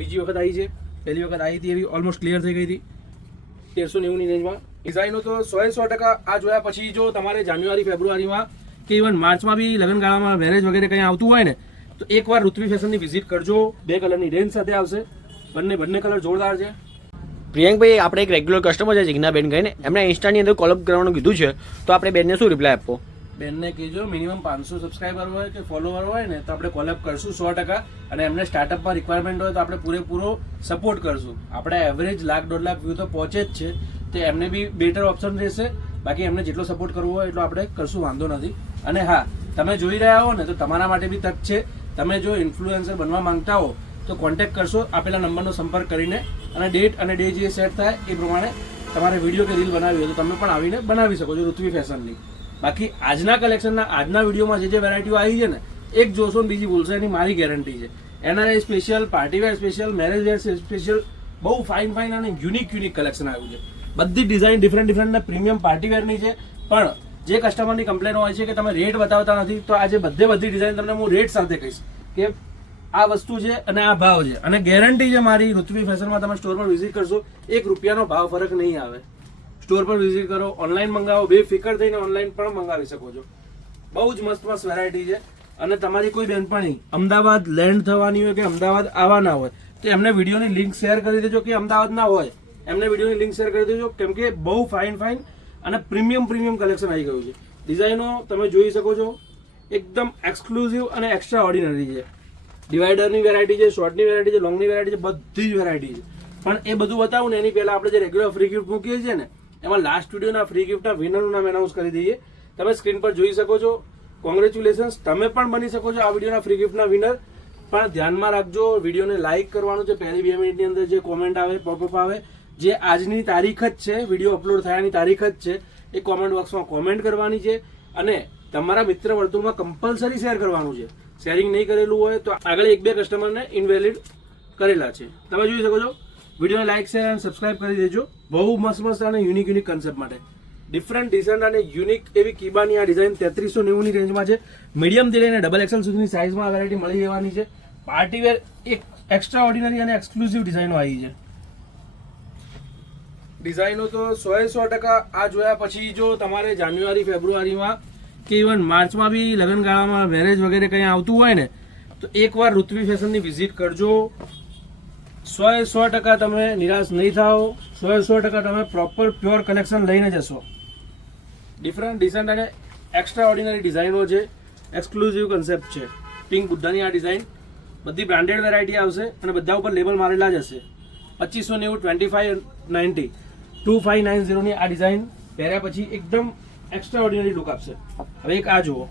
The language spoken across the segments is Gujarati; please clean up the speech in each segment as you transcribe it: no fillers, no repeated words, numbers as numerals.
બીજી વખત આવી છે. પહેલી વખત આવી હતી એવી ઓલમોસ્ટ ક્લિયર થઈ ગઈ હતી 1390ની રેન્જમાં. ડિઝાઇનો તો 100% આ જોયા પછી જો તમારે જાન્યુઆરી ફેબ્રુઆરીમાં કે ઇવન માર્ચમાં બી લગ્નગાળામાં મેરેજ વગેરે કંઈ આવતું હોય ને તો એકવાર ઋત્વી ફેશનની વિઝિટ કરજો. 2 કલરની રેન્જ સાથે આવશે. બંને કલર જોરદાર છે. પ્રિયંકભાઈ આપણે એક રેગ્યુલર કસ્ટમર છે જિજ્ઞાબેન કહીને, એમણે ઇન્સ્ટાની અંદર કોલઅપ કરવાનું કીધું છે, તો આપણે બેનને શું રિપ્લાય આપવો? બેનને કહેજો મિનિમમ 500 સબસ્ક્રાઈબર હોય કે ફોલોવર હોય ને તો આપણે કોલેબ કરશું 100%. અને એમને સ્ટાર્ટઅપમાં રિક્વાયરમેન્ટ હોય તો આપણે પૂરેપૂરો સપોર્ટ કરશું. આપણે એવરેજ 1,00,000-1.5 લાખ વ્યૂ તો પહોંચે જ છે, તો એમને બી બેટર ઓપ્શન રહેશે. બાકી એમને જેટલો સપોર્ટ કરવો હોય એટલો આપણે કરશું, વાંધો નથી. અને હા, તમે જોઈ રહ્યા હો ને તો તમારા માટે બી તક છે. તમે જો ઇન્ફ્લુએન્સર બનવા માંગતા હો તો કોન્ટેક્ટ કરશો આપેલા નંબરનો સંપર્ક કરીને, અને ડેટ અને ડે જે સેટ થાય એ પ્રમાણે તમારે વિડીયો કે રીલ બનાવી હોય તો તમે પણ આવીને બનાવી શકો છો ઋત્વી ફેશનની. બાકી આજના કલેક્શનના આજના વિડીયોમાં જે વેરાયટીઓ આવી છે ને, એક જોશો ને બીજી ભૂલશે એની મારી ગેરંટી છે. NRI special, party wear special, marriage wear special, બહુ ફાઇન અને યુનિક કલેક્શન આવ્યું છે. બધી ડિઝાઇન ડિફરન્ટ અને પ્રીમિયમ પાર્ટીવેરની છે. પણ જે કસ્ટમરની કમ્પ્લેન હોય છે કે તમે રેટ બતાવતા નથી, તો આજે બધી ડિઝાઇન તમને હું રેટ સાથે કહીશ કે આ વસ્તુ છે અને આ ભાવ છે. અને ગેરંટી છે મારી, ઋત્વી ફેશનમાં તમે સ્ટોર પર વિઝિટ કરશો, ₹1નો ભાવ ફરક નહીં આવે. સ્ટોર પર વિઝિટ કરો, ઓનલાઈન મંગાવો, બેફિકર થઈને ઓનલાઈન પણ મંગાવી શકો છો. બહુ જ મસ્ત વેરાયટી છે. અને તમારી કોઈ બેનપણી અમદાવાદ લેન્ડ થવાની હોય કે અમદાવાદ આવવાના હોય તો એમને વિડીયોની લિંક શેર કરી દેજો. કે અમદાવાદ ના હોય એમને વિડીયોની લિંક શેર કરી દેજો, કેમ કે બહુ ફાઇન અને પ્રીમિયમ કલેક્શન આવી ગયું છે. ડિઝાઇનો તમે જોઈ શકો છો, એકદમ એક્સક્લુઝિવ અને એક્સ્ટ્રા ઓર્ડિનરી છે. ડિવાઈડરની વેરાયટી છે, શોર્ટની વેરાયટી છે, લોંગની વેરાયટી છે, બધી જ વેરાયટી છે. પણ એ બધું બતાવું ને એની પહેલા આપણે જે રેગ્યુલર ફ્રી ગિફ્ટ મૂકીએ છીએ ને, એમાં લાસ્ટ વિડીયોના ફ્રી ગિફ્ટના વિનરનું નામ એનાઉન્સ કરી દઈએ. તમે સ્ક્રીન પર જોઈ શકો છો. કોંગ્રેચ્યુલેશન્સ, તમે પણ બની શકો છો આ વિડીયોના ફ્રી ગિફ્ટના વિનર. પણ ધ્યાનમાં રાખજો, વિડીયોને લાઇક કરવાનું છે. પહેલી 2 મિનિટની અંદર જે કોમેન્ટ આવે, પોપઅપ આવે, જે આજની તારીખ જ છે, વિડીયો અપલોડ થયાની તારીખ જ છે, એ કોમેન્ટ બોક્સમાં કોમેન્ટ કરવાની છે. અને તમારા મિત્ર વર્તુળમાં કમ્પલસરી શેર કરવાનું છે. શેરિંગ નહીં કરેલું હોય તો આગળ 1-2 કસ્ટમરને ઇનવેલિડ કરેલા છે. તમે જોઈ શકો છો. વિડીયોને લાઇક, શેર અને સબસ્ક્રાઇબ કરી દેજો. બહુ મસ્ત અને યુનિક કન્સેપ્ટ માટે ડિફરન્ટ અને યુનિક એવી કીબાની આ ડિઝાઇન 3390ની રેન્જમાં છે. મીડિયમથી લઈને XXL સુધીની સાઇઝમાં આ વેરાયટી મળી જવાની છે. પાર્ટીવેર એક એક્સ્ટ્રા ઓર્ડિનરી અને એક્સક્લુઝિવ ડિઝાઇનો આવી છે. ડિઝાઇનો તો 100% આ જોયા પછી જો તમારે જાન્યુઆરી ફેબ્રુઆરીમાં કે ઇવન માર્ચમાં બી લગ્નગાળામાં મેરેજ વગેરે કંઈ આવતું હોય ને તો એકવાર ઋત્વી ફેશનની વિઝિટ કરજો. 100% તમે નિરાશ નહીં થાઓ. 100% તમે પ્રોપર પ્યોર કલેક્શન લઈને જશો. ડિફરન્ટ અને એક્સ્ટ્રા ઓર્ડિનરી ડિઝાઇનો છે. એક્સક્લુઝિવ કન્સેપ્ટ છે. પિંક બુદ્ધાની આ ડિઝાઇન બધી બ્રાન્ડેડ વેરાયટી આવશે અને બધા ઉપર લેબલ મારેલા જ હશે. 2590, 2590, 2590ની આ ડિઝાઇન પહેર્યા પછી એકદમ એક્સ્ટ્રા ઓર્ડિનરી લુક આપશે. હવે એક આ જુઓ.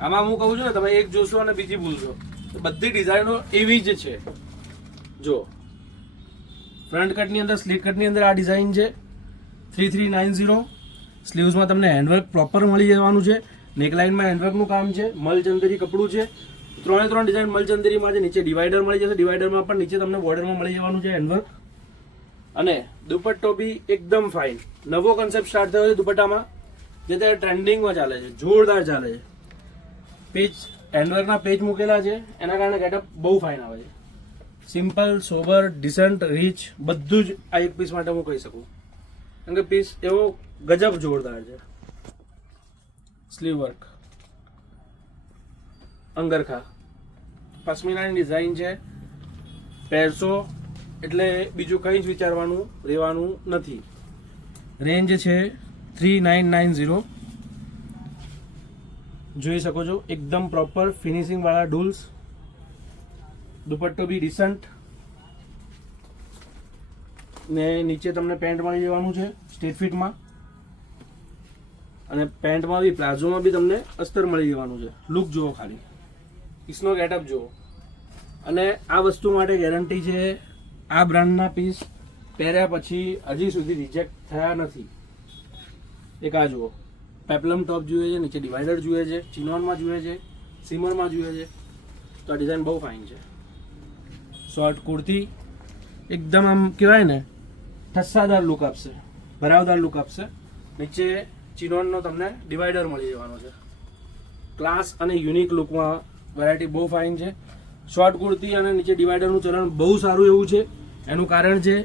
આમાં હું કહું છું ને, તમે એક જોશો અને બીજી ભૂલશો. બધી ડિઝાઇનો એવી જ છે. જો ફ્રન્ટ કટની અંદર, સ્લીટ કટની અંદર આ ડિઝાઇન છે. 3390 સ્લીવ્સમાં તમને હેન્ડવર્ક પ્રોપર મળી જવાનું છે. નેકલાઇનમાં હેન્ડવર્કનું કામ છે. મલચંદરી કપડું છે. 3 ડિઝાઇન મલચંદરીમાં છે. નીચે ડિવાઈડર મળી જશે. ડિવાઈડરમાં પણ નીચે તમને બોર્ડરમાં મળી જવાનું છે હેન્ડવર્ક. અને દુપટ્ટો બી એકદમ ફાઇન. નવો કન્સેપ્ટ સ્ટાર્ટ થયો છે દુપટ્ટામાં, જે તે ટ્રેન્ડિંગમાં ચાલે છે, જોરદાર ચાલે છે. પેજ હેન્ડવર્કના પેજ મૂકેલા છે, એના કારણે ગેટઅપ બહુ ફાઇન આવે છે. સિમ્પલ, સોબર, ડિસન્ટ, રીચ બધું જ આ એક પીસ માટે હું કહી શકું, કેમ કે પીસ એવો ગજબ જોરદાર છે. સ્લીવ વર્ક, અંગરખા, પશ્મિનાની ડિઝાઇન છે. પહેરશો એટલે બીજું કંઈ જ વિચારવાનું રહેવાનું નથી. રેન્જ છે 3990. જોઈ શકો છો એકદમ પ્રોપર ફિનિશિંગ વાળા ડુલ્સ. દુપટ્ટો બી ડિસન્ટ ને નીચે તમને પેન્ટ મળી જવાનું છે સ્ટ્રેટ ફિટમાં. અને પેન્ટમાં બી, પ્લાઝોમાં બી તમને અસ્તર મળી જવાનું છે. લુક જુઓ ખાલી, પીસનો ગેટઅપ જુઓ. અને આ વસ્તુ માટે ગેરંટી છે, આ બ્રાન્ડના પીસ પહેર્યા પછી હજી સુધી રિજેક્ટ થયા નથી. એક આ જુઓ, પેપ્લમ ટોપ જોઈએ છે, નીચે ડિવાઈડર જોઈએ છે, ચિનોનમાં જોઈએ છે, સિમરમાં જોઈએ છે. તો આ ડિઝાઇન બહુ ફાઇન છે. શોર્ટ કુર્તી એકદમ આમ કહેવાય ને ઠસ્સાદાર લુક આપશે, ભરાવદાર લુક આપશે. નીચે ચિનોનનો તમને ડિવાઈડર મળી જવાનો છે. ક્લાસ અને યુનિક લુકમાં વેરાયટી બહુ ફાઇન છે. શોર્ટ કુર્તી અને નીચે ડિવાઈડરનું ચલણ બહુ સારું એવું છે. એનું કારણ છે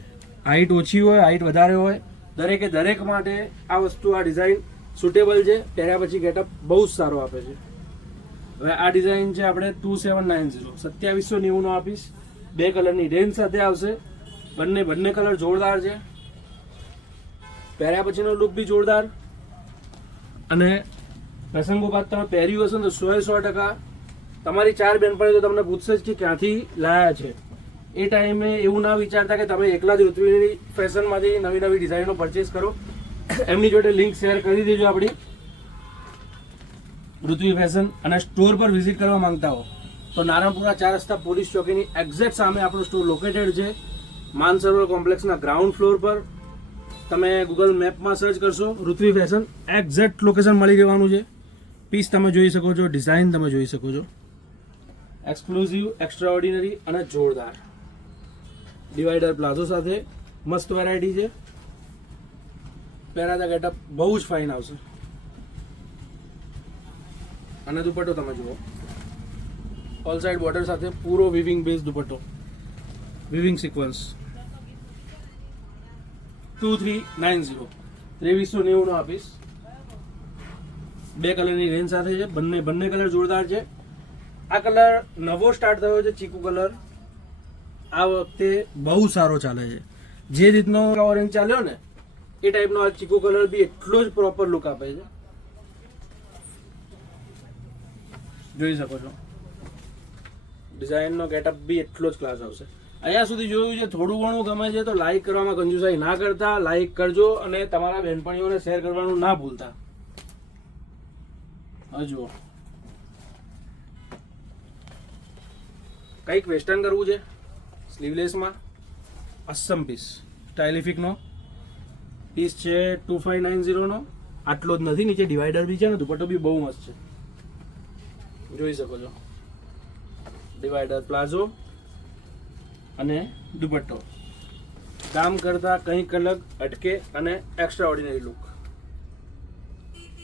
હાઈટ ઓછી હોય, હાઈટ વધારે હોય, દરેકે દરેક માટે આ વસ્તુ, આ ડિઝાઇન સુટેબલ છે. પહેર્યા પછી ગેટઅપ બહુ જ સારો આપે છે. હવે આ ડિઝાઇન છે આપણે 2790, 2790 આપીશ. 2 કલરની રેન્જ સાથે આવશે. બંને કલર જોરદાર છે. પહેર્યા પછીનો લુક બી જોરદાર. અને પ્રસંગોપાત તમે પહેર્યું હશે ને તો 100% તમારી 4 બહેનપણીઓ તો તમને પૂછશે જ કે ક્યાંથી લાયા છે. એ ટાઈમે એવું ના વિચારતા કે તમે એકલા જ ઋત્વી ફેશનમાંથી નવી નવી ડિઝાઇનો પરચેસ કરો. એમની જોડે લિંક શેર કરી દેજો આપણી ઋત્વી ફેશન. અને સ્ટોર પર વિઝિટ કરવા માંગતા હો તો નારણપુરા 4 રસ્તા પોલીસ ચોકીની એક્ઝેક્ટ સામે આપણો સ્ટોર લોકેટેડ છે. માનસરોવર કોમ્પ્લેક્સના ગ્રાઉન્ડ ફ્લોર પર. તમે ગૂગલ મેપમાં સર્ચ કરશો ઋત્વી ફેશન, એક્ઝેક્ટ લોકેશન મળી રહેવાનું છે. પીસ તમે જોઈ શકો છો, ડિઝાઇન તમે જોઈ શકો છો. એક્સક્લુઝિવ, એક્સ્ટ્રા ઓર્ડિનરી અને જોરદાર ડિવાઈડર પ્લાઝો સાથે મસ્ત વેરાયટી છે. પહેરાતા ગેટઅપ બહુ જ ફાઇન આવશે. અને દુપટ્ટો તમે જુઓ, ઓલ સાઇડ બોર્ડર સાથે પૂરો વિવિંગ બેઝ દુપટ્ટો, વિવિંગ સિક્વન્સ. 2390, 2390 આપીશ. 2 કલરની રેન્જ સાથે છે. બંને કલર જોરદાર છે. આ કલર નવો સ્ટાર્ટ થયો છે, ચીકુ કલર. આ વખતે બહુ સારો ચાલે છે. જે રીતનો ઓરેન્જ ચાલ્યો ને એ ટાઈપનો આ ચીકુ કલર બી એટલો જ પ્રોપર લુક આપે છે. જોઈ શકો છો ડિઝાઇનનો ગેટઅપ બી એટલો જ ક્લાસ આવશે. અહીંયા સુધી જોયું છે. થોડું ઘણું ગમે છે તો લાઈક કરવામાં કંજુસાઈ ના કરતા, લાઈક કરજો અને તમારા બહેનપણીઓને શેર કરવાનું ના ભૂલતા. હવે જુઓ, કંઈક વેસ્ટર્ન કરવું છે સ્લીવલેસમાં. અસમ પીસ, સ્ટાઇલિફિકનો પીસ છે 2590 નો. આટલો જ નથી, નીચે ડિવાઈડર બી છે ને દુપટ્ટો બી બહુ મસ્ત છે. જોઈ શકો છો ડિવાઈડર પ્લાઝો અને દુપટ્ટો. કામ કરતા કંઈક અલગ અટકે અને એક્સ્ટ્રા ઓર્ડિનરી લુક.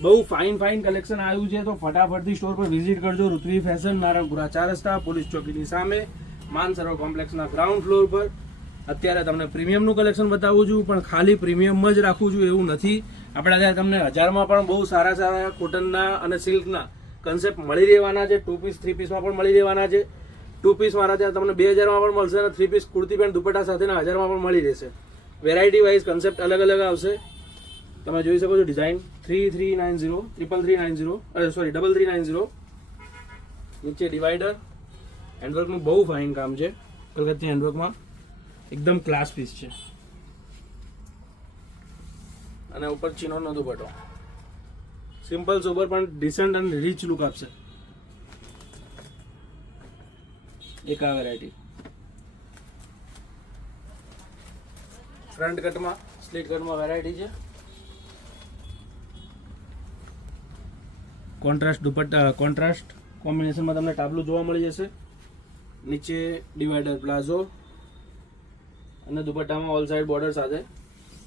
બહુ ફાઇન કલેક્શન આવ્યું છે તો ફટાફટથી સ્ટોર પર વિઝિટ કરજો. ઋત્વી ફેશન, નારણપુરા 4 રસ્તા પોલીસ ચોકીની સામે, માનસરોવર કોમ્પ્લેક્સના ગ્રાઉન્ડ ફ્લોર પર. અત્યારે તમને પ્રીમિયમનું કલેક્શન બતાવું છું, પણ ખાલી પ્રીમિયમ જ રાખું છું એવું નથી. આપણે અત્યારે તમને 1000માં પણ બહુ સારા કોટનના અને સિલ્કના કન્સેપ્ટ મળી રહેવાના છે. 2 પીસ 3 પીસમાં પણ મળી રહેવાના છે. 2 પીસ મારા ત્યાં તમને 2000માં પણ મળશે અને 3 પીસ કુર્તી પેન્ટ દુપટ્ટા સાથેના 1000માં પણ મળી રહેશે. વેરાયટી વાઇઝ કન્સેપ્ટ અલગ આવશે. તમે જોઈ શકો છો ડિઝાઇન 3390, 3390, નીચે ડિવાઈડર. હેન્ડવર્કનું બહુ ફાઇન કામ છે. કલકત્તી હેન્ડવર્કમાં એકદમ ક્લાસ પીસ છે. અને ઉપર ચિનોનો દુપટ્ટો. સિમ્પલ સોબર પણ ડિસન્ટ અને રીચ લુક આપશે. એક આ વેરાયટી ફ્રન્ટ કટમાં, સ્લીટ કટમાં વેરાયટી છે. કોન્ટ્રાસ્ટ દુપટ્ટા, કોન્ટ્રાસ્ટ કોમ્બિનેશનમાં તમને ટાબલું જોવા મળી જશે. નીચે ડિવાઈડર પ્લાઝો અને દુપટ્ટામાં ઓલ સાઇડ બોર્ડર સાથે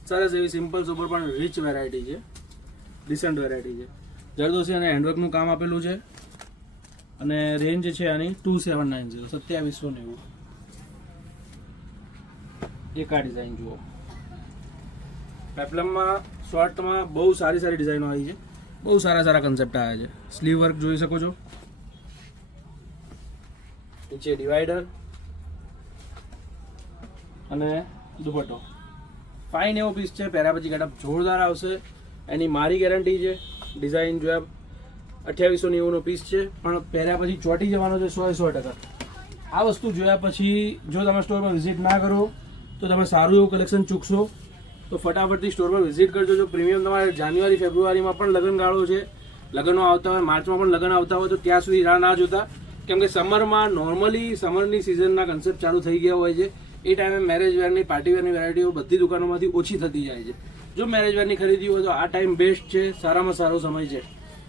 સરસ એવી સિમ્પલ સુપર પણ રીચ વેરાયટી છે. ડિસન્ટ વેરાયટી છે. જરદોશી અને હેન્ડવર્કનું કામ આપેલું છે. અને રેન્જ છે આની 2790, 2790. એક આ ડિઝાઇન જુઓ. પેપ્લમમાં શોર્ટમાં બહુ સારી ડિઝાઇનો આવી છે. બહુ સારા કન્સેપ્ટ આવ્યા છે. સ્લીવ વર્ક જોઈ શકો છો. નીચે ડિવાઈડર અને દુપટ્ટો. ફાઇન એવો પીસ છે. પહેર્યા પછી ગેટઅપ જોરદાર આવશે. એની મારી ગેરંટી છે. ડિઝાઇન જોયા 2890 પીસ છે, પણ પહેર્યા પછી ચોંટી જવાનો છે 100%. આ વસ્તુ જોયા પછી જો તમે સ્ટોર પર વિઝિટ ના કરો તો તમે સારું એવું કલેક્શન ચૂકશો. તો ફટાફટથી સ્ટોર પર વિઝિટ કરજો. જો પ્રીમિયમ તમારે જાન્યુઆરી ફેબ્રુઆરીમાં પણ લગ્નગાળો છે, લગ્નો આવતા હોય, માર્ચમાં પણ લગ્ન આવતા હોય તો ત્યાં સુધી રાહ ના જોતા. કેમ કે સમરમાં નોર્મલી સમરની સિઝનના કન્સેપ્ટ ચાલુ થઈ ગયા હોય છે. એ ટાઈમે મેરેજ વેરની, પાર્ટી વેરની વેરાયટીઓ બધી દુકાનોમાંથી ઓછી થતી જાય છે. જો મેરેજ વેરની ખરીદી હોય તો આ ટાઈમ બેસ્ટ છે, સારામાં સારો સમય છે.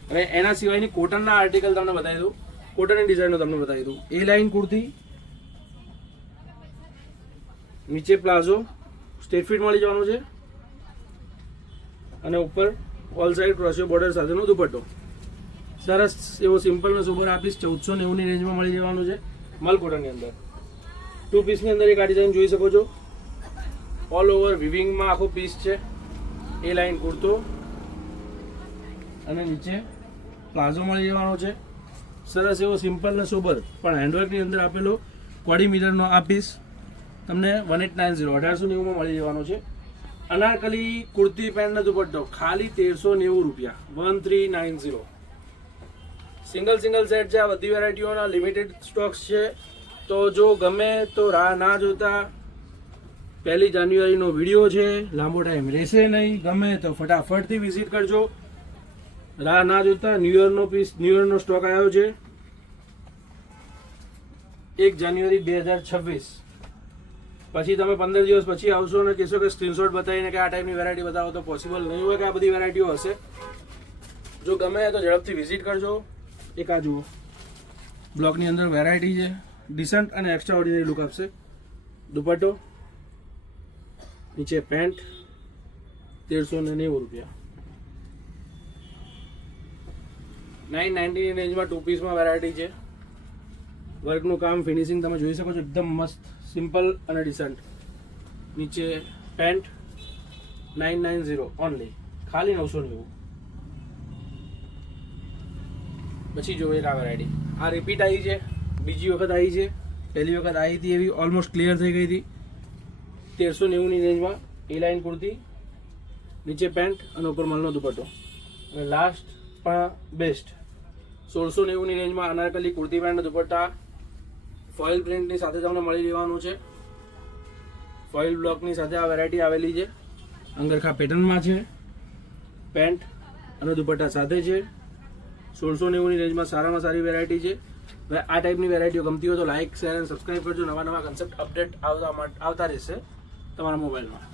હવે એના સિવાયની કોટનના આર્ટિકલ તમને બતાવી દઉં. કોટનની ડિઝાઇનો તમને બતાવી દઉં. એ લાઇન કુર્તી, નીચે પ્લાઝો, સ્ટેટ ફિટ મળી જવાનું છે અને ઉપર ઓલ સાઇડ ક્રોશિયો બોર્ડર સાથેનો દુપટ્ટો. સરસ એવો સિમ્પલ ને સુપર આપીશ 1490 ની રેન્જમાં મળી જવાનું છે. મલ કોટનની અંદર 2 પીસની અંદર એક આ ડિઝાઇન જોઈ શકો છો. ઓલ ઓવર વિવિંગમાં આખો પીસ છે. એ લાઈન કુર્તો અને નીચે પ્લાઝો મળી જવાનો છે. સરસ એવો સિમ્પલ ને સોબર પણ હેન્ડવર્કની અંદર આપેલો કોડીમીટરનો આ પીસ તમને 1890 1890 માં મળી જવાનો છે. અનારકલી કુર્તી પેન્ટ દુપટ્ટો ખાલી 1390 રૂપિયા 1390. સિંગલ સેટ છે. આ બધી વેરાયટીઓના લિમિટેડ સ્ટોક્સ છે. તો જો ગમે તો રાહ ના જોતા 1 જાન્યુઆરીનો વિડીયો છે, લાંબો ટાઈમ રહેશે નહીં. ગમે તો ફટાફટથી વિઝિટ કરજો. રાહ ના જોતા ન્યૂ ઇયરનો સ્ટોક આવ્યો છે 1 જાન્યુઆરી 2026. પછી તમે 15 દિવસ પછી આવશો અને કહેશો કે સ્ક્રીનશોટ બતાવીને કે આ ટાઈપની વેરાયટી બતાવો, તો પોસિબલ નહીં હોય કે આ બધી વેરાયટીઓ હશે. જો ગમે તો ઝડપથી વિઝિટ કરજો. એક આ જુઓ, બ્લોકની અંદર વેરાયટી છે, ડિસન્ટ અને એક્સ્ટ્રા ઓર્ડિનરી લુક આપશે. દુપટ્ટો, નીચે પેન્ટ 1390 રૂપિયા. 990 ની રેન્જમાં 2 પીસમાં વેરાયટી છે. વર્કનું કામ ફિનિશિંગ તમે જોઈ શકો છો, એકદમ મસ્ત સિમ્પલ અને ડિસન્ટ. નીચે પેન્ટ 990 ઓનલી, ખાલી 990. પછી જો એક આ વેરાયટી, આ રિપીટ આવી છે, બીજી વખત આવી છે. પહેલી વખત આવી હતી એવી ઓલમોસ્ટ ક્લિયર થઈ ગઈ હતી. 1390 ની રેન્જમાં એ લાઇન કુર્તી, નીચે પેન્ટ અને ઉપર મલનો દુપટ્ટો. અને લાસ્ટ પણ બેસ્ટ 1690 ની રેન્જમાં અનારકલી કુર્તી પેન્ટ દુપટ્ટા ફોઇલ પ્રિન્ટની સાથે તમને મળી રહેવાનું છે. ફોઇલ બ્લોકની સાથે આ વેરાયટી આવેલી છે. અંગરખા પેટર્નમાં છે. પેન્ટ અને દુપટ્ટા સાથે છે. 1690 ની રેન્જમાં સારામાં સારી વેરાયટી છે. હવે આ ટાઈપની વેરાયટીઓ ગમતી હોય તો લાઇક, શેર અને સબસ્ક્રાઈબ કરજો. નવા કન્સેપ્ટ અપડેટ આવતા રહેશે તમારા મોબાઈલમાં.